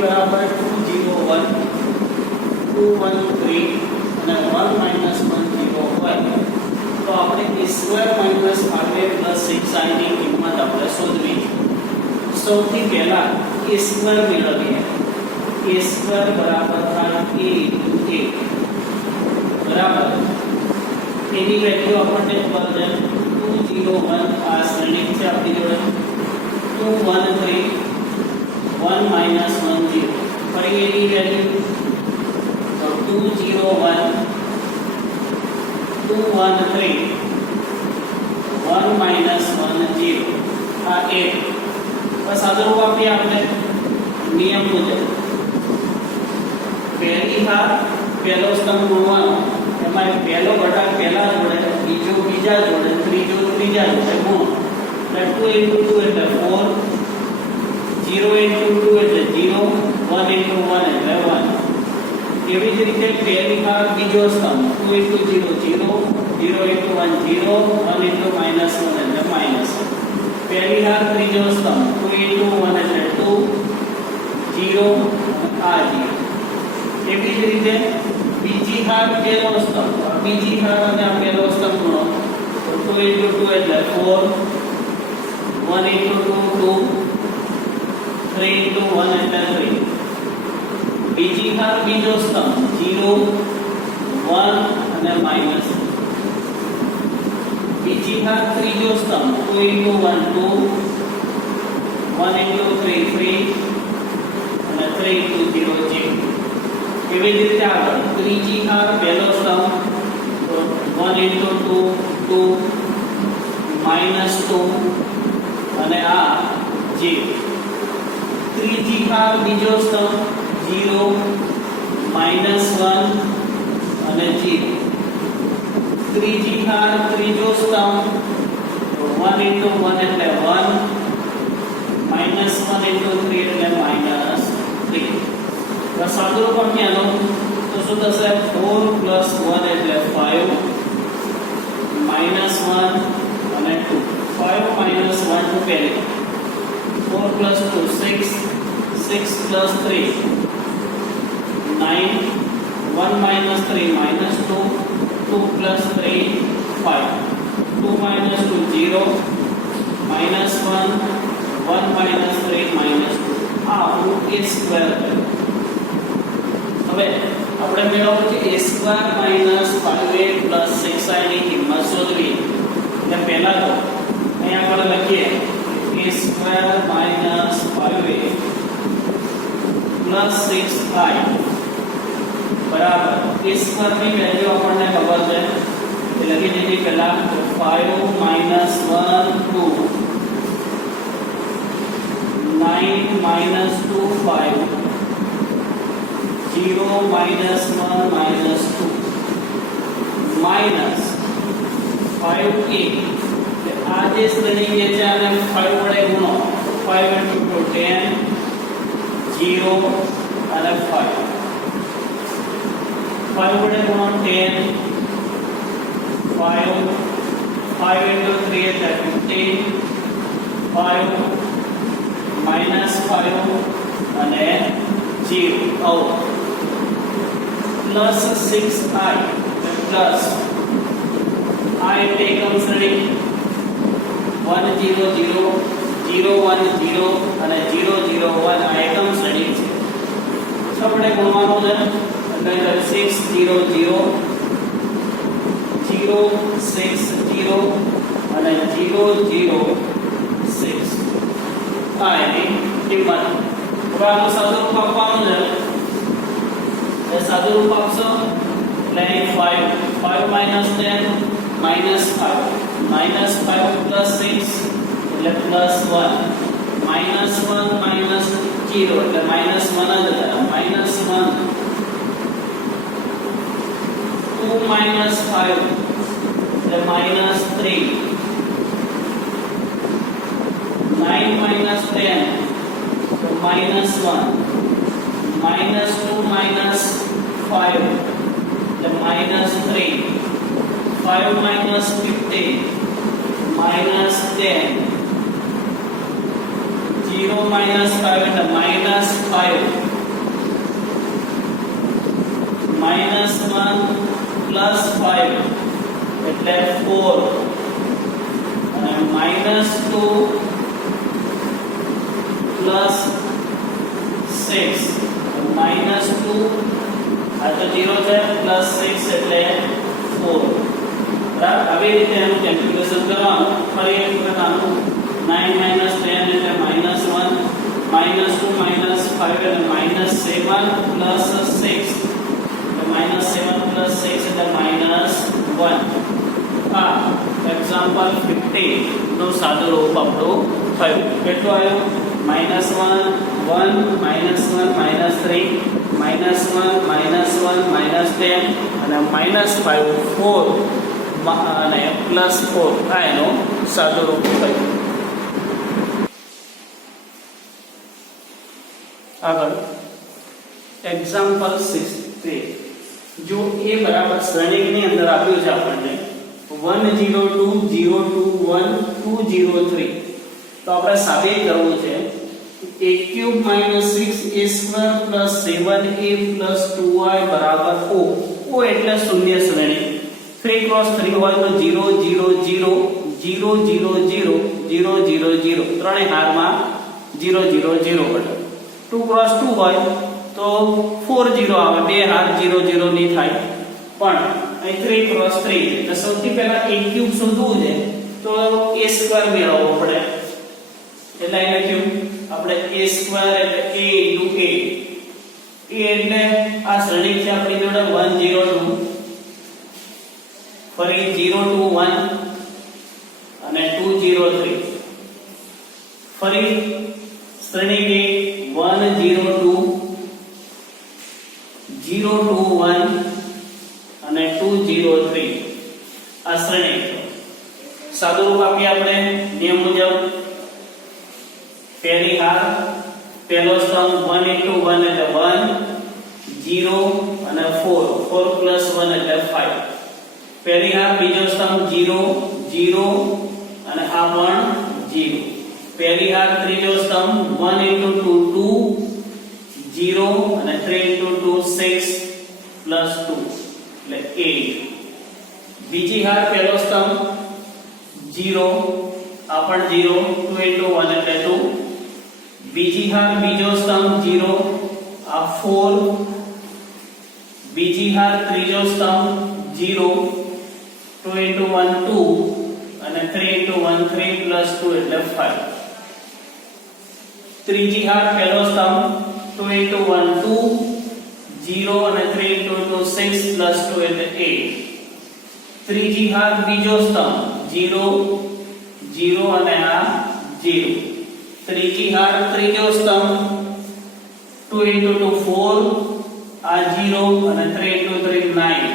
બરાબર 201 213 અને 1 માઈનસ 10 હોય તો આપણે a square minus 5a plus 6i ની કિંમત આપણે શોધવી છે. સૌથી પહેલા a સ્ક્વેર મેળવીએ. a સ્ક્વેર બરાબર થાય a into a બરાબર એની વેલ્યુ આપણને ખબર છે 201 આ શ્રેણી છે આપણી જોડે 213 1 minus 10 ફરી એની વેલ્યુ તો 201 213 1 minus 10 આ 8 બસ આદરો આપી આપણે નિયમ મુજબ પહેલી હાર પહેલો સ્તંભ ગુણવાનો એમાં પહેલો ઘટક પહેલા જોડે બીજો બીજા જોડે ત્રીજો ત્રીજા જોડે ગુણ એટલે 2 into 2 એટલે 4 0 into 2 એટલે 0 1 into 1 એટલે 1 એવી જ રીતે પહેલી હાર બીજો સ્તંભ 2 into 0 0 0 into 1 0 1 into minus 1 એટલે minus પહેલી હાર ત્રીજો સ્તંભ 2 into 1 એટલે 2 0 આ 0 એવી જ રીતે બીજી હાર પહેલો સ્તંભ બીજી હાર અને આ પહેલો સ્તંભ ગુણો તો 2 into 2 એટલે 4 1 into 2 2 3 into 1 એટલે 3 બીજી હાર બીજો સ્તંભ 0 1 અને માઈનસ બીજી હાર ત્રીજો સ્તંભ 2 into 1 2 1 into 3 3 અને 3 into 0 0 એવી જ રીતે આગળ ત્રીજી હાર પહેલો સ્તંભ તો 1 into 2 2 minus 2 અને આ 0 ત્રીજી હાર બીજો સ્તંભ 0 minus 1 અને 0 ત્રીજી હાર ત્રીજો સ્તંભ 1 into 1 એટલે 1 minus 1 into 3 એટલે minus 3 બસ સાદુરૂપ આપીએ તો શું થશે 4 plus 1 એટલે 5 minus 1 અને 2 5 minus 1 to પહેલી 4 plus 2 6 6 plus 3 9 1 minus 3 minus 2 2 plus 3 5 2 minus 2 0 minus 1 1 minus 3 minus 2 આ આપણું a સ્ક્વેર હવે આપણે મેળવવું છે a square minus 5a plus 6i ની કિંમત શોધવી એટલે પહેલા તો અહીં આપણે લખીએ a square minus 5a plus 6i બરાબર a સ્ક્વેર ની વેલ્યુ આપણને ખબર છે એટલે લખી દીધી પહેલા 5 minus 1 2 9 minus 2 5 0 minus 1 minus 2 minus 5a આ જે શ્રેણી જે છે આને 5 વડે ગુણો 5 into 10 0 અને 5 5 વડે ગુણો 10 5 5 into 3 એટલે 15 5 minus 5 અને 0 plus 6i plus i એટલે એકમ શ્રેણી 1 0 0 0 1 0 અને 0 0 1 આ એકમ શ્રેણી છે આપણે ગુણવાનું છે એટલે 6 0 0 0 6 0 અને 0 0 6 આ એની કિંમત હવે આનું સાદુરૂપ આપવાનું છે સાદુરૂપ આપશો એટલે 5 5 minus 10 minus 5 minus 5 plus 6 એટલે plus 1 minus 1 minus 0 એટલે minus 1 જ હતા minus 1 2 minus 5 એટલે minus 3 9 minus 10 so minus 1 minus 2 minus 5 the minus 3 5 minus 15 minus 10 0 minus 5 એટલે minus 5 minus 1 plus 5 એટલે 4 અને minus 2 plus 6 minus 2 આ તો 0 છે plus 6 એટલે 4 બરાબર આવી રીતે એનું કેલ્ક્યુલેશન કરવાનું ફરી એક વખત આનું 9 minus 10 એટલે minus 1 minus 2 minus 5 એટલે minus 7 plus 6 એટલે minus 7 plus 6 એટલે minus 1 આ એક્ઝામ્પલ 15 નું સાદું રૂપ આપણું થયું કેટલું આવ્યું minus 1 1 minus 1 minus 3 minus 1 minus 1 minus 10 અને minus 5 4 અને plus 4 આ એનો સાદું રૂપ થયું આગળ એક્ઝામ્પલ 16 જો a બરાબર શ્રેણીની અંદર આપ્યું છે આપણને 1 0 2 0 2 1 2 0 3 તો આપણે સાબિત કરવું છે a cube minus 6a square plus 7a plus 2y બરાબર o o એટલે શૂન્ય શ્રેણી 3 cross 3 હોય તો 0 0 0 0 0 0 0 0 0 ત્રણે હારમાં 0 0 0 બને 2 cross 2 હોય તો 4 0 આવે બે હાર 0 0 ની થાય પણ અહીં 3 cross 3 છે તો સૌથી પહેલા a ક્યુબ શોધવું છે તો a સ્ક્વેર મેળવવો પડે એટલે અહીં લખ્યું આપણે a સ્ક્વેર એટલે a into a એટલે આ શ્રેણી છે આપણી જોડે 1 0 2 ફરી 0 2 1 અને 2 0 3 ફરી શ્રેણી કે 1 0 2 0 2 1 અને 2 0 3 આ શ્રેણી સાદું રૂપ આપીએ આપણે નિયમ મુજબ પહેલી હાર પહેલો સ્તંભ 1 into 1 એટલે 1 0 અને 4 4 plus 1 એટલે 5 પહેલી હાર બીજો સ્તંભ 0 0 અને આ પણ 0 પહેલી હાર ત્રીજો સ્તંભ 1 into 2 2 0 અને 3 into 2 6 plus 2 એટલે 8 બીજી હાર પહેલો સ્તંભ 0 આ પણ 0 2 into 1 એટલે 2 બીજી હાર બીજો સ્તંભ 0 આ 4 બીજી હાર ત્રીજો સ્તંભ 0 2 into 1 2 અને 3 into 1 3 plus 2 એટલે 5 ત્રીજી હાર પહેલો સ્તંભ 2 into 1 2 0 અને 3 into 2 6 plus 2 એટલે 8 ત્રીજી હાર બીજો સ્તંભ 0 0 અને આ 0 ત્રીજી હાર ત્રીજો સ્તંભ 2 into 2 4 આ 0 અને 3 into 3 9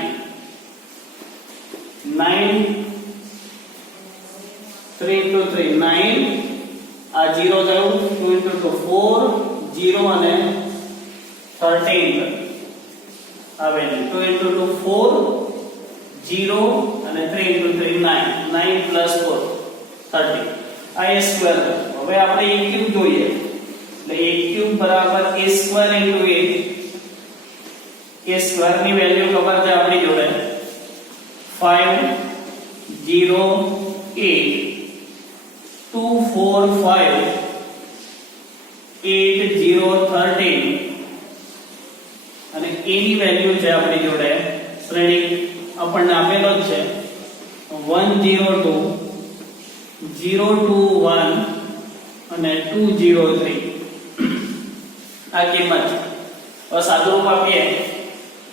9 3 into 3 9 આ 0 થયું 2 into 2 4 0 અને 13 આ વેલ્યુ 2 into 2 4 0 અને 3 into 3 9 9 plus 4 30 આ a સ્ક્વેર હવે આપણે a ક્યુબ જોઈએ એટલે a ક્યુબ બરાબર a square into a square ની વેલ્યુ ખબર છે આપણી જોડે 5 0 8 2 4 5 8 0 13 અને a ની વેલ્યુ છે આપણી જોડે શ્રેણી આપણને આપેલો જ છે 1 0 2 0 2 1 અને 2 0 3 આ કિંમત હવે સાદું રૂપ આપીએ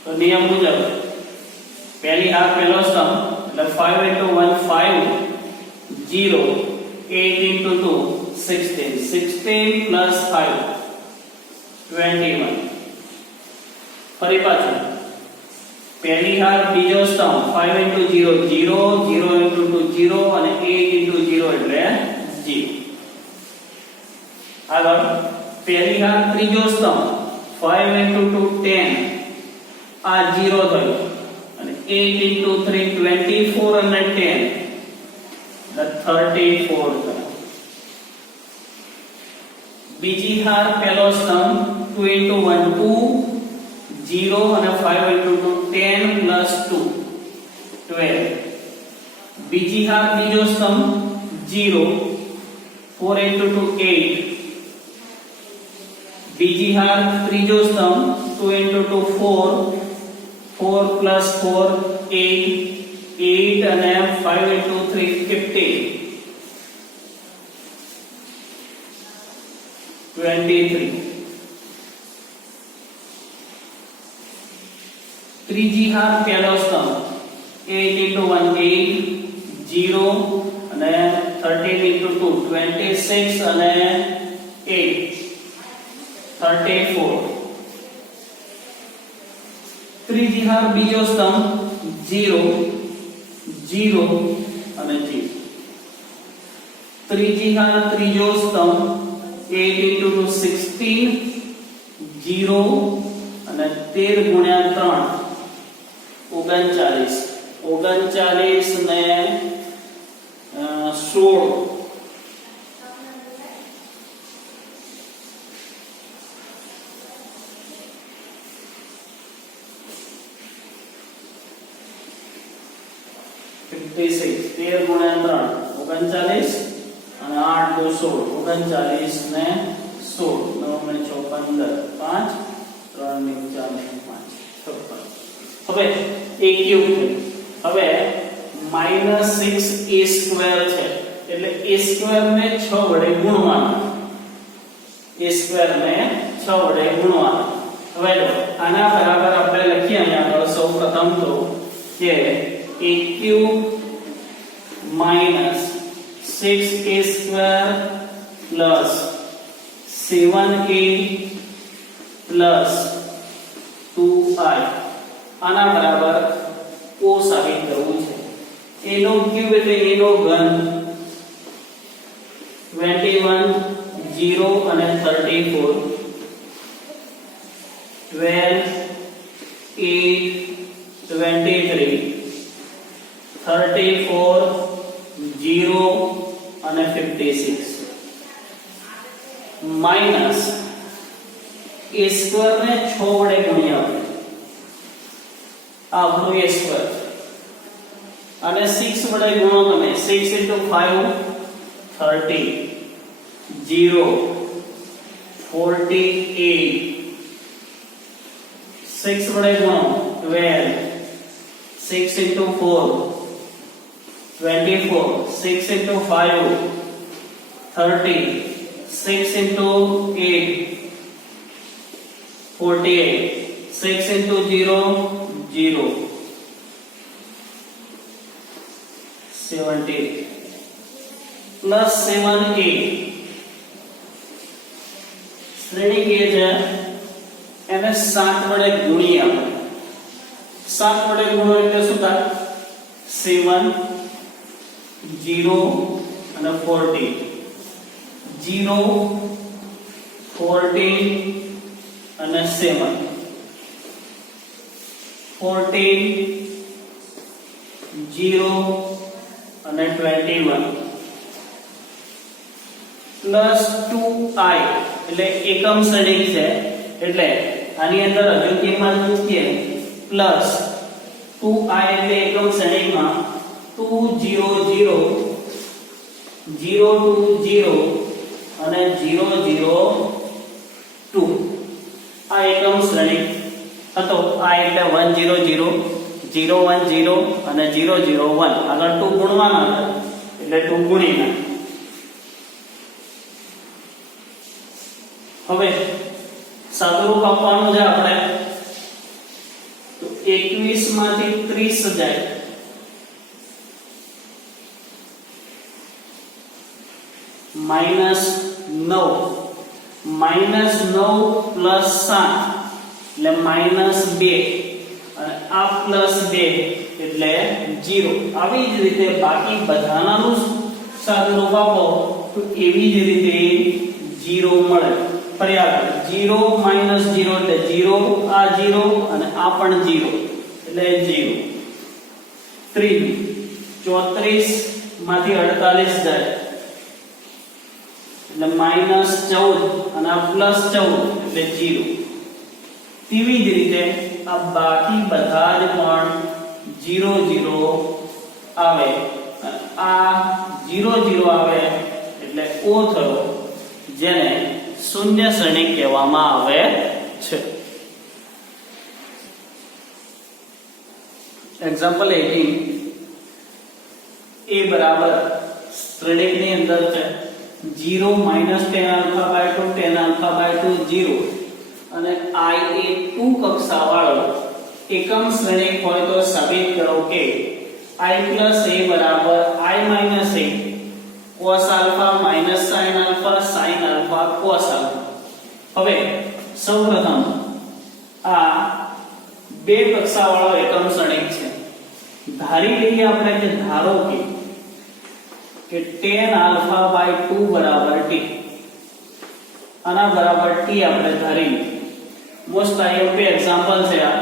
તો નિયમ મુજબ પહેલી હાર પહેલો સ્તંભ એટલે 5 into 1 5 0 8 into 2 16 16 plus 5 21 ફરી પાછું પહેલી હાર બીજો સ્તંભ 5 into 0 0 0 into 2 0 અને 8 into 0 એટલે 0 આગળ પહેલી હાર ત્રીજો સ્તંભ 5 into 2 10 આ 0 થયો અને 8 into 3 24 અને 10 એટલે 34 થયો બીજી હાર પહેલો સ્તંભ 2 into 1 2 0 અને 5 into 2 10 plus 2 12 બીજી હાર બીજો સ્તંભ 0 4 into 2 8 બીજી હાર ત્રીજો સ્તંભ 2 into 2 4 4 plus 4 8 8 અને 5 into 3 15 23 ત્રીજી હાર પહેલો સ્તંભ 8 into 1 8 0 અને 13 into 2 26 અને 8 34 ત્રીજી હાર બીજો સ્તંભ 0 0 અને 0 ત્રીજી હાર ત્રીજો સ્તંભ 8 into 2 16 0 અને 13 ગુણ્યા 3 39 39 ને 16 56 13 ગુણ્યા 3 39 અને 8 2 16 39 ને 16 9 ને 6 15 5 3 ને 4 ને 5 56 હવે a ક્યુબ હવે -6 a સ્ક્વેર છે એટલે a સ્ક્વેર ને 6 વડે ગુણવાનો a સ્ક્વેર ને 6 વડે ગુણવાનો હવે આના બરાબર આપણે લખીએ અહીંયા આગળ સૌપ્રથમ તો કે a cube minus 6a square plus 7a plus 2i આના બરાબર o સાબિત કરવું છે a નો ક્યુબ એટલે a નો ઘન 21 0 અને 34 12 8 23 34 0 અને 56 માઈનસ a સ્ક્વેર ને 6 વડે ગુણ્યા આપણો a સ્ક્વેર અને 6 વડે ગુણો તમે 6 into 5 30 0 48 6 વડે ગુણો 12 6 into 4 24 6 into 5 30 6 into 8 48 6 into 0 0 70 plus 7a શ્રેણી કે છે એને 7 વડે ગુણીએ આપણે 7 વડે ગુણો એટલે શું થાય 7 0 અને 40 0 40 અને 7 14 0 અને 21 પ્લસ 2i એટલે એકમ શ્રેણી છે એટલે આની અંદર હજુ કિંમત મૂકીએ પ્લસ 2i એટલે એકમ શ્રેણીમાં 2 0 0 0 2 0 અને 0 0 2 આ એકમ શ્રેણી હતો આ એટલે 1 0 0 0 1 0 અને 0 0 1 આગળ 2 ગુણવાના એટલે 2 ગુણીના હવે સાદુરૂપ આપવાનું છે આપણે તો 21 માંથી 30 જાય -9 -9 પ્લસ 7 એટલે -2 અને આ +2 એટલે 0 આવી જ રીતે બાકી બધાનાનું સાદુરૂપ આપો તો એવી જ રીતે 0 મળે ફરી આગળ 0 -0 એટલે 0 આ 0 અને આ પણ 0 એટલે 0 34 માંથી 48 જાય એટલે -14 અને આ +14 એટલે 0. તેવી જ રીતે આ બાકી બધા જ પણ 0 0 આવે, આ 0 0 આવે એટલે O થયો, જેને શૂન્ય શ્રેણી કહેવામાં આવે છે. એક્ઝામ્પલ 18, a બરાબર શ્રેણીની અંદર છે 0 -10 α/2 10 α/2 0 અને I એ 2 કક્ષા વાળો એકમ શ્રેણિક હોય તો સાબિત કરો કે I + a બરાબર I - a cos α - sin α sin α cos α. હવે સૌપ્રથમ આ બે કક્ષા વાળો એકમ શ્રેણિક છે. ધારી લઈએ આપણે કે ધારો કે tan α/2 બરાબર t, આના બરાબર t આપણે ધારી. મોસ્ટ આઈએમપી એક્ઝામ્પલ છે આ,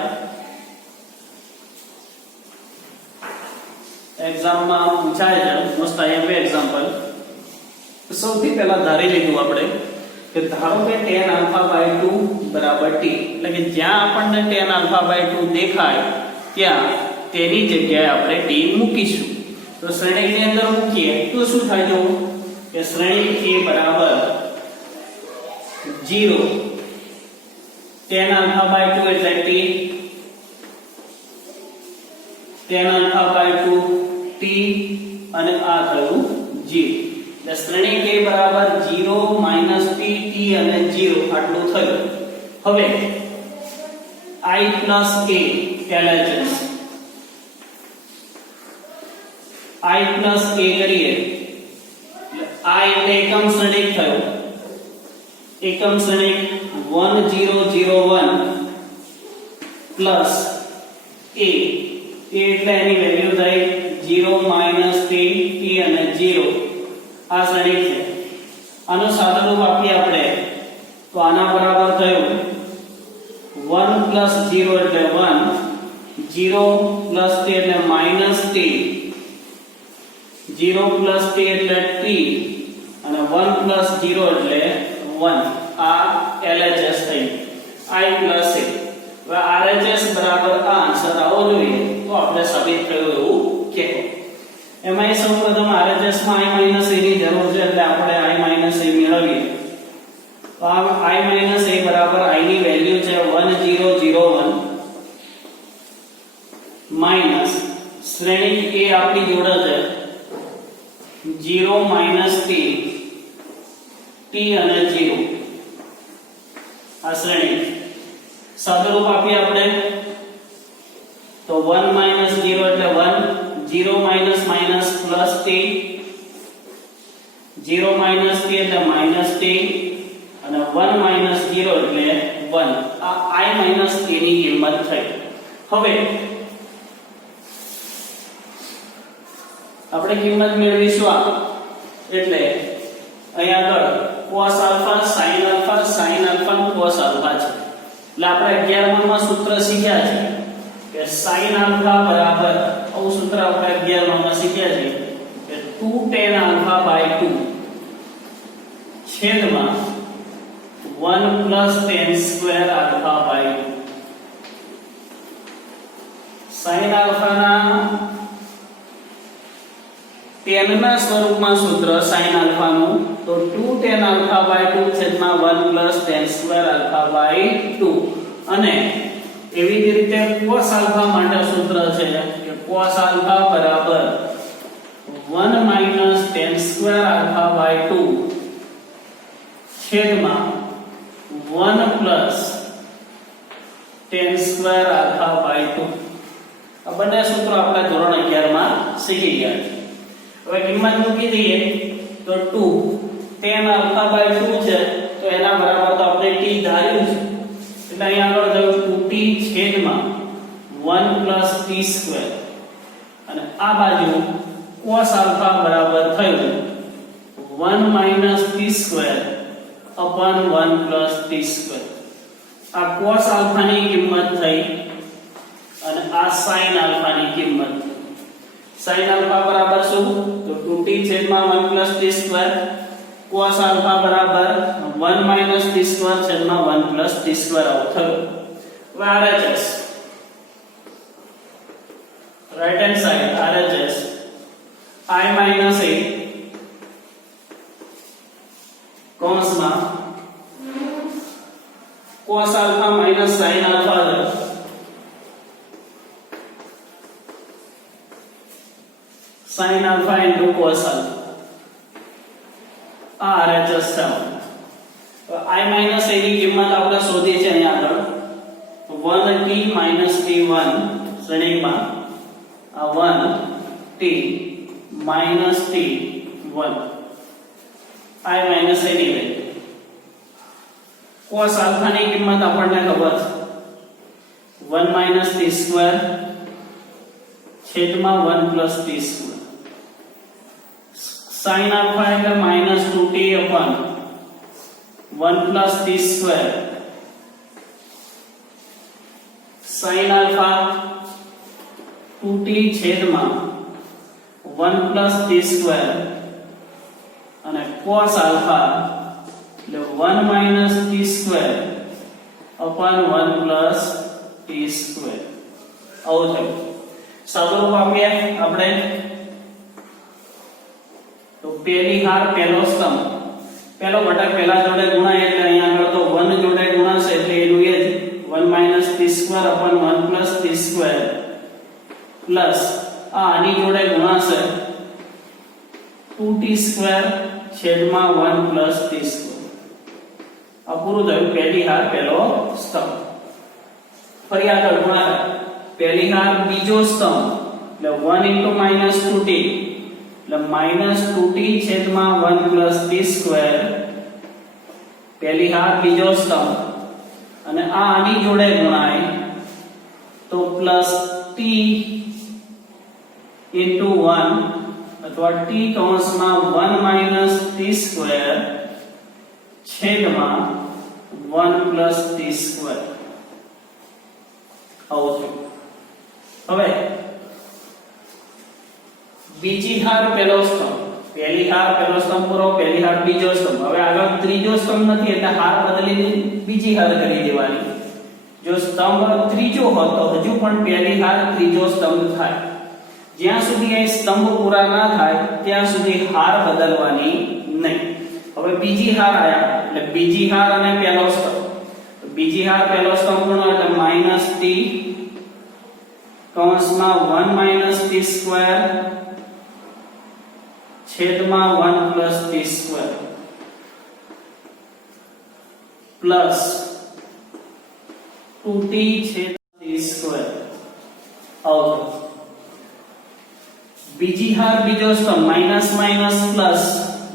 એક્ઝામમાં પૂછાય છે મોસ્ટ આઈએમપી એક્ઝામ્પલ. સૌથી પહેલા ધારી લીધું આપણે કે ધારો કે tan α/2 બરાબર t, એટલે કે જ્યાં આપણને tan α/2 દેખાય ત્યાં તેની જગ્યાએ આપણે t મૂકીશું. તો શ્રેણીની અંદર મૂકીએ તો શું થાય? જો કે શ્રેણી a બરાબર 0 tan α/2 એટલે t, tan α/2 t અને આ થયું 0. એટલે શ્રેણી a બરાબર 0 - t t અને 0 આટલું થયું. હવે I + a LHS, I + a કરીએ એટલે I એટલે એકમ શ્રેણિક થયો, એકમ શ્રેણિક 1 0 0 1 પ્લસ a એટલે એની વેલ્યુ થઈ 0 - t t અને 0. આ શ્રેણિક છે. આનો સાદુરૂપ આપીએ આપણે તો આના બરાબર થયું 1 + 0 એટલે 1, 0 + t એટલે -t, 0 + t એટલે t અને 1 + 0 એટલે 1. આ LHS થઈ, I + a. હવે RHS બરાબર આ આન્સર આવો જોઈએ તો આપણે સાબિત થયું એવું કહેવો. એમાં સૌપ્રથમ RHS માં I - a ની જરૂર છે એટલે આપણે I - a મેળવીએ. તો આ I - a બરાબર I ની વેલ્યુ છે 1001 માઈનસ શ્રેણી a આપણી જોડે છે 0 - t t અને 0. આ શ્રેણી સાદુરૂપ આપીએ આપણે તો 1 - 0 એટલે 1, 0 - પ્લસ t, 0 - t એટલે -t અને 1 - 0 એટલે 1. આ I - a ની કિંમત થઈ. હવે આપણે કિંમત મેળવીશું આ, એટલે અહીંયા આગળ cos α sin α sin α cos α છે. એટલે આપણે 11 માં સૂત્ર શીખ્યા છે કે sin α બરાબર, આવું સૂત્ર આપણે 11 માં શીખ્યા છે કે 2 tan α/2 છેદમાં 1 + tan² α/2. sin α ના tan ના સ્વરૂપમાં સૂત્ર sin α નું તો 2 tan α/2 છેદમાં 1 + tan² α/2. અને એવી જ રીતે cos α માટે સૂત્ર છે કે cos α બરાબર 1 - tan² α/2 છેદમાં 1 + tan² α/2. આ બંને સૂત્રો આપણે ધોરણ 11 માં શીખી ગયા છે. હવે કિંમત મૂકી દઈએ તો 2 tan α/2 છે તો એના બરાબર તો આપણે t ધાર્યું છે એટલે અહીં આગળ થયું 2t છેદમાં 1 + t². અને આ બાજુ cos α બરાબર થયું 1 - t² upon 1 + t². આ cos α ની કિંમત થઈ અને આ sin α ની કિંમત. sin α બરાબર શું? તો 2t છેદમાં 1 + t². cos alpha બરાબર 1 minus t square છેદમાં 1 plus t square આવું થયું. હવે RHS right hand side RHS I minus a કૌંસમાં cos alpha minus sin alpha sin alpha into cos alpha આ RHS છે. I minus a ની કિંમત આપણે શોધી છે અહીંયા આગળ 1t minus t1 શ્રેણીમાં આ 1t minus t1 I minus a ની વેલ્યુ cos alpha ની કિંમત આપણને ખબર છે 1 minus t square છેદમાં 1 plus t square sin alpha એટલે minus 2t upon 1 plus t square sin alpha 2t છેદમાં 1 plus t square અને cos alpha એટલે 1 minus t square upon 1 plus t square આવું થયું. સાદુરૂપ આપીએ આપણે તો પહેલી હાર પહેલો સ્તંભ પહેલો ઘટક પહેલા જોડે ગુણાય એટલે અહીંયા આગળ તો 1 જોડે ગુણાશે એટલે એનું એ જ 1 minus t square upon 1 plus t square plus આની જોડે ગુણાશે 2t square છેદમાં 1 plus t square આ પૂરું થયું પહેલી હાર પહેલો સ્તંભ. ફરી આગળ ગુણાકાર પહેલી હાર બીજો સ્તંભ એટલે 1 into minus 2t એટલે minus 2t છેદમાં 1 plus t square પહેલી હાર બીજો સ્તંભ અને આની જોડે ગુણાય તો plus t into 1 અથવા t કૌંસમાં 1 minus t square છેદમાં 1 plus t square આવું થયું. હવે બીજી હાર પહેલો સ્તંભ પહેલી હાર પહેલો સ્તંભ પૂરો પહેલી હાર બીજો સ્તંભ હવે આગળ ત્રીજો સ્તંભ નથી એટલે હાર બદલીને બીજી હાર કરી દેવાની. જો સ્તંભ ત્રીજો હોય તો હજુ પણ પહેલી હાર ત્રીજો સ્તંભ થાય. જ્યાં સુધી એ સ્તંભ પૂરા ના થાય ત્યાં સુધી હાર બદલવાની નહીં. હવે બીજી હાર આયા એટલે બીજી હાર અને પહેલો સ્તંભ તો બીજી હાર પહેલો સ્તંભ ગુણો એટલે -t કૌંસમાં 1 minus t square છેદમાં 1 plus t square plus 2t છેદ t square આવું. બીજી હાર બીજો સ્તંભ માઈનસ માઈનસ પ્લસ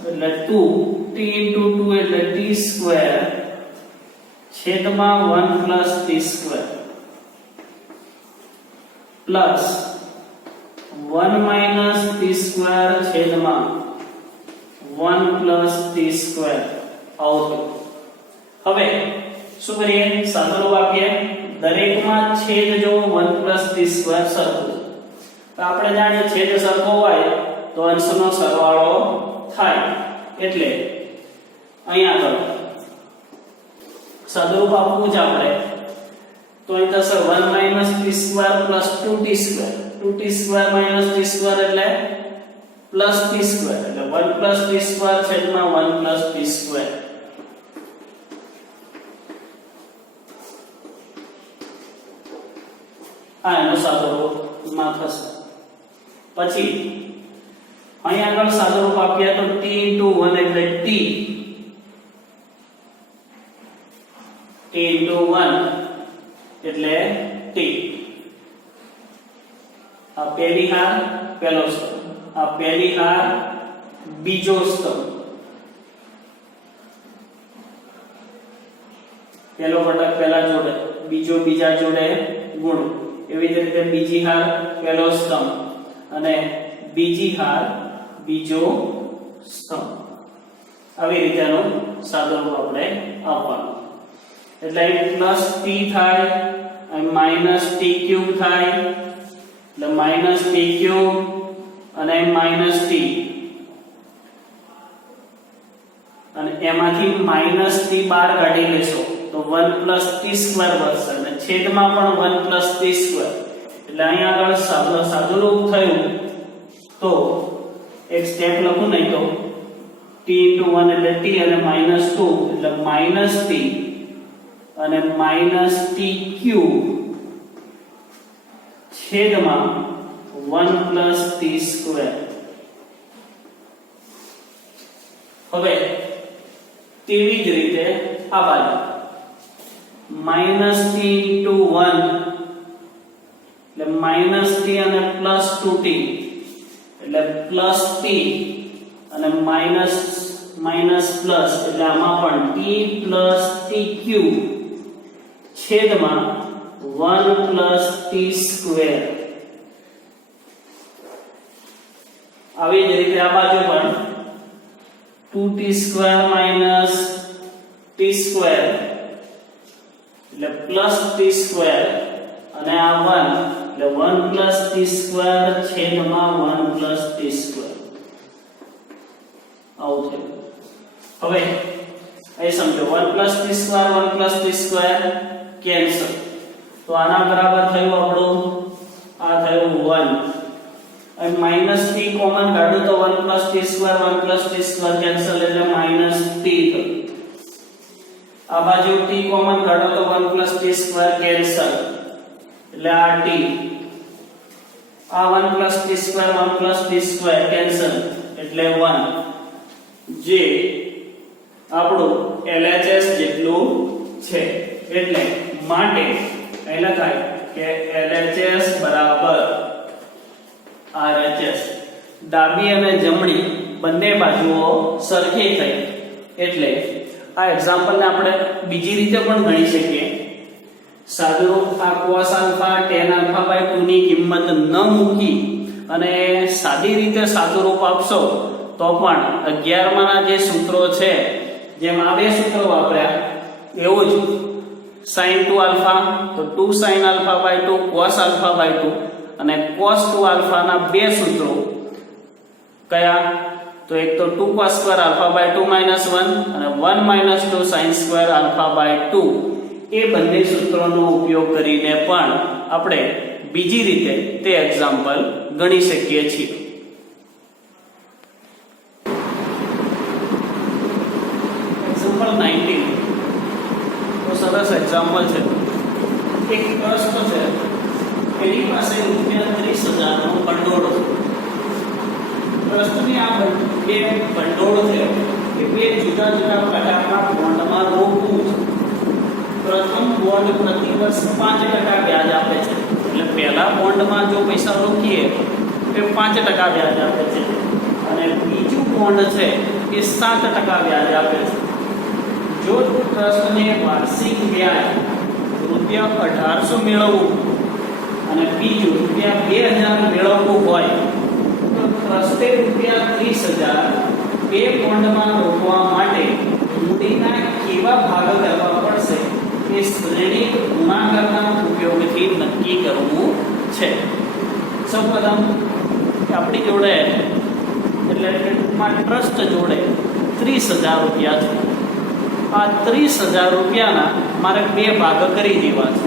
એટલે 2t into 2 એટલે t square છેદમાં 1 plus t square plus 1 minus t square છેદમાં 1 plus t square આવું. હવે શું કરીએ સાદુરૂપ આપીએ દરેકમાં છેદ જો 1 plus t square સરખું તો આપણે જાણીએ છેદ સરખો હોય તો અંશનો સરવાળો થાય એટલે અહીંયા આગળ સાદુરૂપ આપવું છે આપણે તો અહીં થશે 1 minus t square plus 2t square 2t square minus t square એટલે plus t square એટલે 1 plus t square છેદમાં 1 plus t square આ એનો સાદુરૂપ માં થશે. પછી અહીં આગળ સાદુરૂપ આપીએ તો t into 1 એટલે t into 1 એટલે t આ પહેલી હાર પહેલો સ્તંભ આ પહેલી હાર બીજો સ્તંભ પહેલો ઘટક પહેલા જોડે બીજો બીજા જોડે ગુણ એવી જ રીતે બીજી હાર પહેલો સ્તંભ અને બીજી હાર બીજો સ્તંભ આવી રીતેનો સાદુરૂપ આપણે આપવાનું. એટલે પ્લસ t થાય અને માઈનસ t ક્યુબ થાય એટલે માઈનસ t ક્યુબ અને માઈનસ t અને એમાંથી માઈનસ t બહાર કાઢી લેશો તો 1 + t² વધશે અને છેદમાં પણ 1 + t². એટલે અહીંયા આગળ સાદુરૂપ થયું તો એક સ્ટેપ લખું નહીં તો t * 1 એટલે t અને -2 એટલે -t અને -t³ છેદમાં 1 + t². હવે તેવી જ રીતે આ બાજુ -t * 1 એટલે -t અને +2t એટલે +t અને માઈનસ પ્લસ એટલે આમાં પણ t + t³ છેદમાં 1 + t². આવી જ રીતે આ બાજુ પણ 2t² - t² એટલે +t² અને આ 1 એટલે 1 + t² છેદમાં 1 + t². આવું થયું. હવે અહીં સમજો 1 + t² કેન્સલ તો આના બરાબર થયું આપણું આ થયું 1 અને -t કોમન કાઢું તો 1 + t² કેન્સલ એટલે -t થયું. આ બાજુ t કોમન કાઢો તો 1 + t² કેન્સલ એટલે આ t. આ 1 + t² કેન્સલ એટલે 1 જે આપણું LHS જેટલું છે. એટલે માટે અહીં લખાય કે LHS બરાબર RHS. ડાબી અને જમણી બંને બાજુઓ સરખી થઈ એટલે આ એક્ઝામ્પલ ને આપણે બીજી રીતે પણ ગણી શકીએ. સાદુરૂપ આ cos α tan α/2 ની કિંમત ન મૂકી અને સાદી રીતે સાદુરૂપ આપશો તો પણ 11 માના જે સૂત્રો છે જેમ આ બે સૂત્રો વાપર્યા એવું જ sin 2α તો 2 sin α/2 cos α/2 અને cos 2α ના બે સૂત્રો કયા તો એક તો 2 cos² α/2 - 1 અને 1 - 2 sin² α/2 એ બંને સૂત્રોનો ઉપયોગ કરીને પણ આપણે બીજી રીતે તે એક્ઝામ્પલ ગણી શકીએ છીએ. એક્ઝામ્પલ 19 તો સરસ એક્ઝામ્પલ છે. એક ટ્રસ્ટ છે એની પાસે ₹30,000 નો ભંડોળ છે. ટ્રસ્ટની આ બે ભંડોળ છે એ બે જુદા જુદા પ્રકારના બોન્ડમાં રોકવું છે. પ્રથમ બોન્ડ પ્રતિ વર્ષ 5% વ્યાજ આપે છે. એટલે પહેલા બોન્ડમાં જો પૈસા રોકીએ તો 5% વ્યાજ આપે છે અને બીજું બોન્ડ છે એ 7% વ્યાજ આપે છે. જો ટ્રસ્ટને વાર્ષિક વ્યાજ ₹1800 મેળવવું અને બીજું ₹2000 મેળવવું હોય તો ટ્રસ્ટે ₹30,000 બે બોન્ડમાં રોકવા માટે મૂડીના કેવા ભાગ કરવા પડશે એ શ્રેણી ગુણાકારના ઉપયોગથી નક્કી કરવું છે. સૌપ્રથમ આપણી જોડે એટલે ટૂંકમાં ટ્રસ્ટ જોડે ₹30,000 છે. આ ₹30,000 મારે બે ભાગ કરી દેવા છે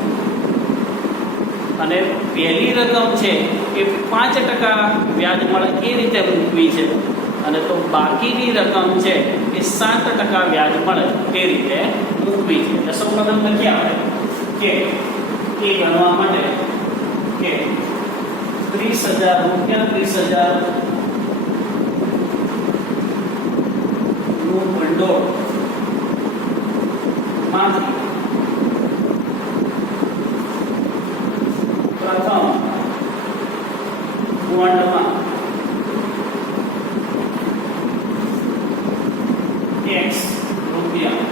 અને પહેલી રકમ છે એ 5% વ્યાજ મળે એ રીતે મૂકવી છે અને તો બાકીની રકમ છે એ 7% વ્યાજ મળે તે રીતે મૂકવી છે. એટલે સૌપ્રથમ લખીએ આપણે કે એ ગણવા માટે કે ₹30,000 નું ભંડોળ માંથી પ્રથમ બોન્ડમાં X રૂપિયા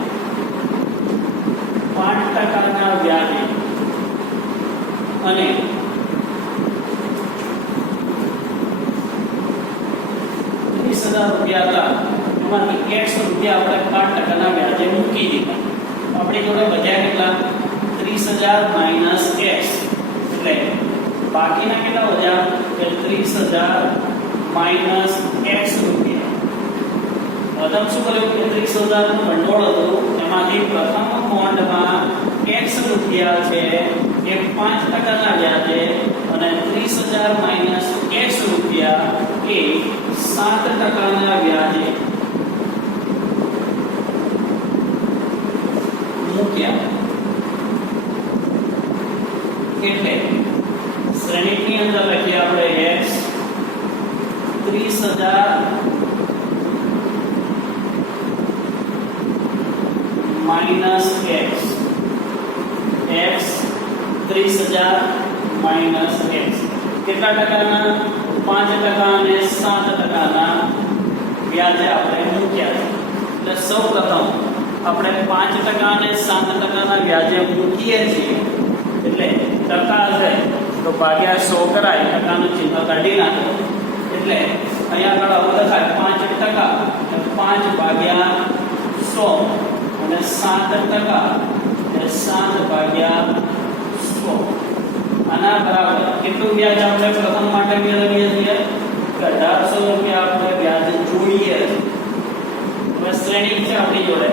5% વ્યાજે અને ₹30,000 હતા એમાંથી X રૂપિયા આપણે 5% વ્યાજે મૂકી દીધા. આપણી જોડે બજાર કેટલા 30,000 - X એટલે બાકીના કેટલા વધ્યા કે 30,000 - X રૂપિયા પ્રથમ શું કર્યું કે 30,000 નું ભંડોળ હતું, એમાંથી પ્રથમ બોન્ડમાં x રૂપિયા છે એ 5% ના વ્યાજે અને 30,000 માઈનસ x રૂપિયા એ 7% ના વ્યાજે મૂક્યા. એટલે શ્રેણીની અંદર લખીએ આપણે x 30,000 minus x 30,000 minus x કેટલા ટકાના 5% અને 7%ના વ્યાજે આપણે મૂક્યા છે. એટલે સૌપ્રથમ આપણે 5% અને 7%ના વ્યાજે મૂકીએ છીએ એટલે ટકા છે તો ભાગ્યા 100 કરાય, ટકાનું ચિહ્ન કાઢી નાખો. એટલે અહીંયા આગળ આવું લખાય 5% 5 ભાગ્યા 100 અને 7% એ 7 ભાગ્યા 100. આના બરાબર કેટલું વ્યાજ આપણે પ્રથમ માટે મેળવીએ છીએ? 1800 રૂપિયા આપણે વ્યાજ જોડીએ. હવે શ્રેણી છે આપણી જોડે,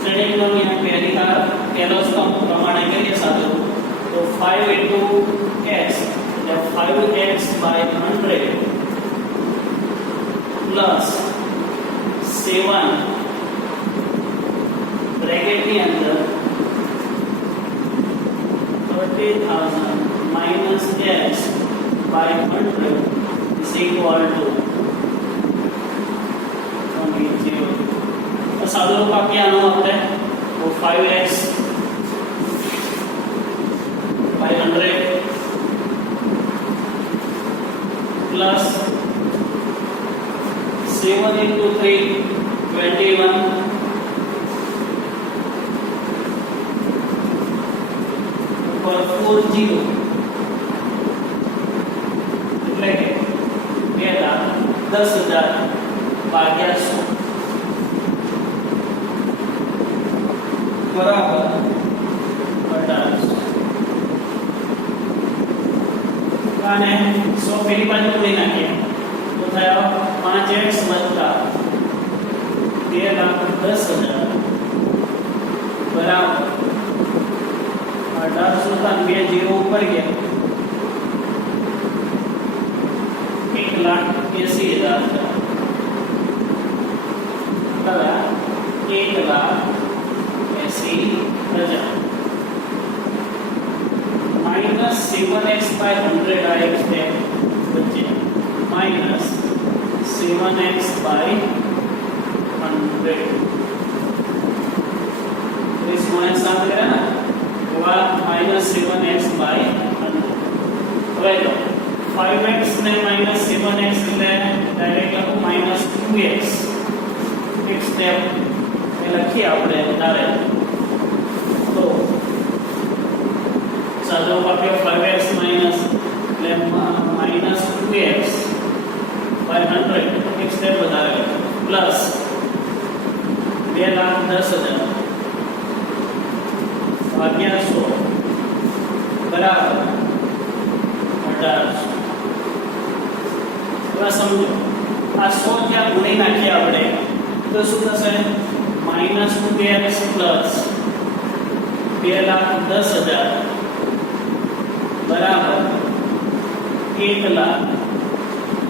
શ્રેણીનો નિયમ પહેલી વાર પહેલો સ્તંભ પ્રમાણે કરીએ સાદું તો 5 into x એટલે 5x by 100 plus 7 બ્રેકેટ ની અંદર 30,000 minus x by 100 is equal to 0. तो सादो रूप क्या नो अपने वो 5x by 100 plus 7 into 3 21 पर 40 એટલે કે 2,10,000 ભાગ્યા 100 બરાબર 1800. અને 100 પેલી બાજુ ઉડી નાખીએ તો થયો 5x વત્તા 2,10,000 બરાબર 1800 का 2 0 ऊपर गया 1,80,000 1,80,000 माइनस 7x by 100 आएगा स्टेप बच्चे माइनस 7x by 100 इसमें साथ करें ना minus 7x by 100 right 5x ने माइनस 7x ले डायरेक्ट लखो माइनस 2x एक स्टेप એ લખી આપણે વધારે તો સાદો વાક્ય 5x માઈનસ એટલે માઈનસ 2x by 100 એક સ્ટેપ વધારે પ્લસ 2,10,000 ભાગ્યા 100 બરાબર 1800. હવે સમજો આ 100 જ્યાં ગુણી નાખીએ આપણે તો શું થશે माइनस 2x प्लस 2,10,000 बराबर 1,80,000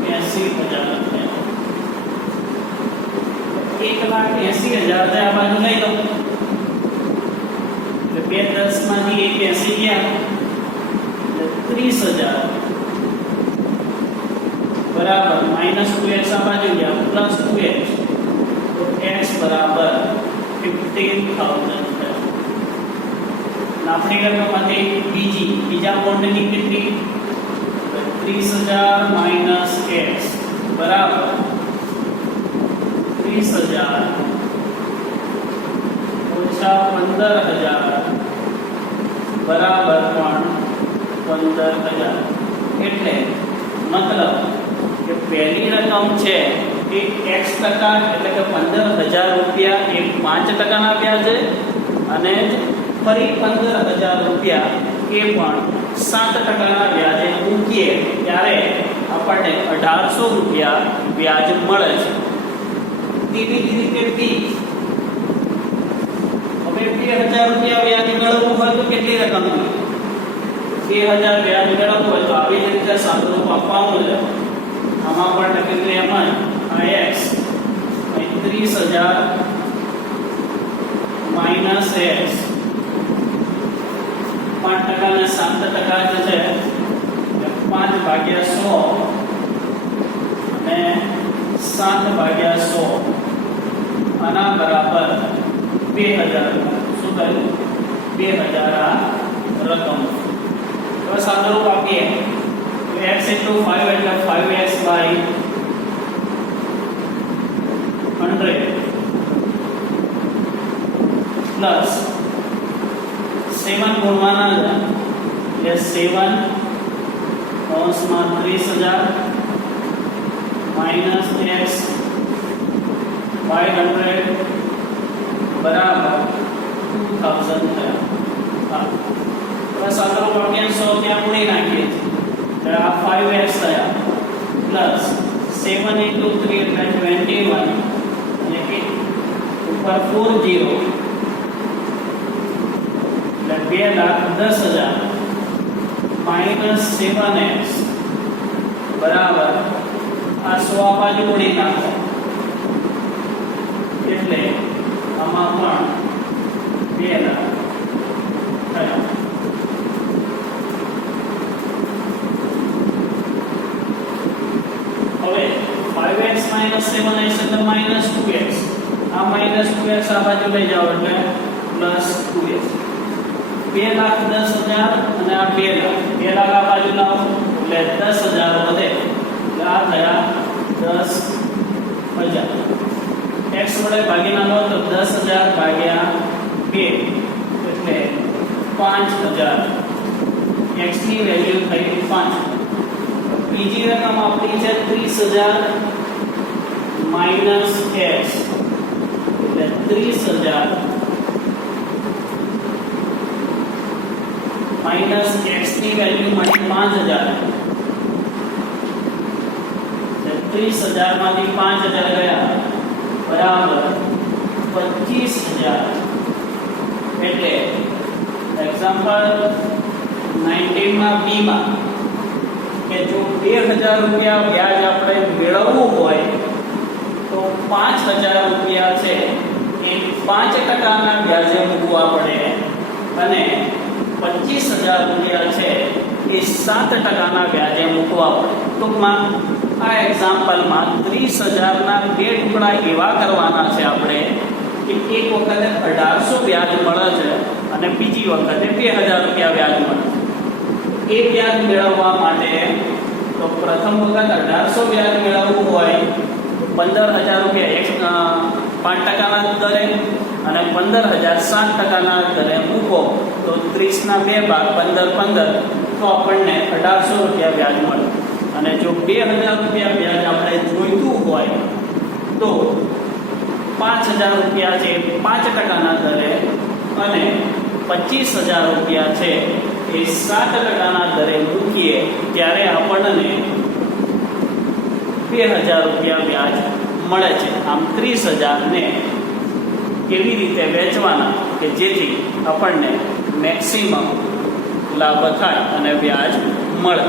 1,80,000 से आ बाजू नहीं लो तो 2,10 मांगी 1,80 गया 30,000 बराबर माइनस 2x आ बाजू गया प्लस 2x x बराबर 15,000 है. नापनी करने माते बीजा बॉन्ड की कितनी 30,000 माइनस x बराबर 30,000 ओछा 15,000 बराबर 15,000. એટલે मतलब કે પહેલી રકમ છે एक x टका એટલે કે 15,000 રૂપિયા એક 5% ના વ્યાજે અને ફરી 15,000 રૂપિયા એ પણ 7% ના વ્યાજે મૂકીએ ત્યારે આપણને 1,800 રૂપિયા વ્યાજ મળે છે. તેવી જ રીતે બી હવે 2000 રૂપિયા વ્યાજ મેળવવું હોય તો કેટલી રકમ જોઈએ 2000 વ્યાજ મેળવવું હોય તો આવી રીતે સાદુરૂપ આપવાનું છે આમાં પણ લખેલું એમ જ x 30000 માઈનસ x 5% ને 7% જે છે 5/100 અને 7/100 આના બરાબર 2000 શું થયું 2000 આ રકમ તો સાદુરૂપ આપીએ x * 5 એટલે 5x / 100 પ્લસ 7 ગુણવાના એટલે 7 કૌંસમાં 30000 માઈનસ x by 100 બરાબર 2000 થયા હા હવે સાદુરૂપ આપણે 100 ત્યાં ઉડી નાખીએ એટલે આ 5x થયા પ્લસ 7 * 3 એટલે 21 અને કે ઉપર 40 એટલે 2,10,000 માઈનસ 7x બરાબર આ 100 આ બાજુ ઉડી નાખો એટલે આમાં પણ 2 લાખ થયા હવે 5x - 7x એટલે -2x આ -2x આ બાજુ લઈ જાઓ એટલે +2x 2,10,000 અને આ 2 લાખ આ બાજુ લાવો એટલે 10,000 વધે એટલે આ થયા 10,000 x વડે ભાગી નાખો તો 10,000 ભાગ્યા 2 એટલે 5,000 x ની વેલ્યુ થઈ 5 બીજી રકમ આપણી છે 30,000 માઈનસ x એટલે 30,000 માઈનસ x ની વેલ્યુ મળી 5,000 30,000 માંથી 5,000 ગયા બરાબર 25,000 એટલે એક્ઝામ્પલ 19 માં b માં કે જો 2,000 રૂપિયા વ્યાજ આપણે મેળવવું હોય તો 5,000 રૂપિયા છે એ 5% ના વ્યાજે મૂકવા પડે અને 25,000 રૂપિયા છે એ 7% ના વ્યાજે મૂકવા પડે ટૂંકમાં આ એક્ઝામ્પલમાં 30,000 ના બે ટુકડા એવા કરવાના છે આપણે કે એક વખતે 1,800 વ્યાજ મળે છે અને બીજી વખતે 2,000 રૂપિયા વ્યાજ મળે છે એ વ્યાજ મેળવવા માટે તો પ્રથમ વખત 1,800 વ્યાજ મેળવવું હોય તો 15,000 રૂપિયા 5% ના દરે અને 15,000 7% ના દરે મૂકો તો 30 ના 2 ભાગ 15 તો આપણને 1,800 રૂપિયા વ્યાજ મળે અને જો 2,000 રૂપિયા વ્યાજ આપણે જોઈતું હોય તો 5,000 રૂપિયા છે 5% ના દરે અને 25,000 રૂપિયા છે એ 7% ના દરે મૂકીએ ત્યારે આપણને 2,000 રૂપિયા વ્યાજ મળે છે આમ 30,000 ને કેવી રીતે વેચવાના કે જેથી આપણને મેક્સિમમ લાભ થાય અને વ્યાજ મળે